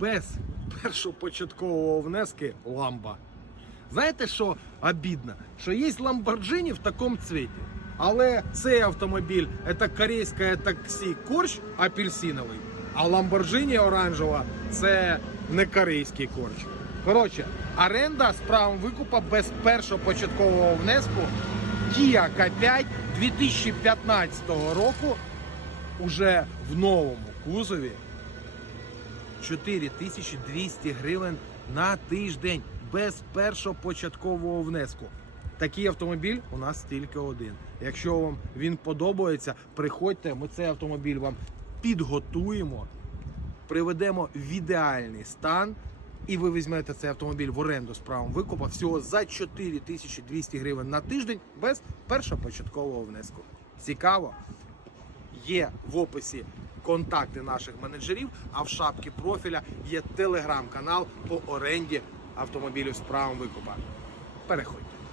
без першопочаткового внески ламба. Знаєте, що обідно? Що є Lamborghini в такому цвіті. Але цей автомобіль це корейське таксі корч апельсиновий, а Lamborghini оранжева це не корейський корч. Коротше, оренда з правом викупа без першопочаткового внеску Kia K5 2015 року уже в новому кузові 4200 гривень на тиждень без першопочаткового внеску. Такий автомобіль у нас тільки один. Якщо вам він подобається, приходьте, ми цей автомобіль вам підготуємо, приведемо в ідеальний стан. І ви візьмете цей автомобіль в оренду з правом викупа всього за 4200 гривень на тиждень без першопочаткового внеску. Цікаво? Є в описі контакти наших менеджерів, а в шапці профіля є телеграм-канал по оренді автомобілів з правом викупа. Переходьте.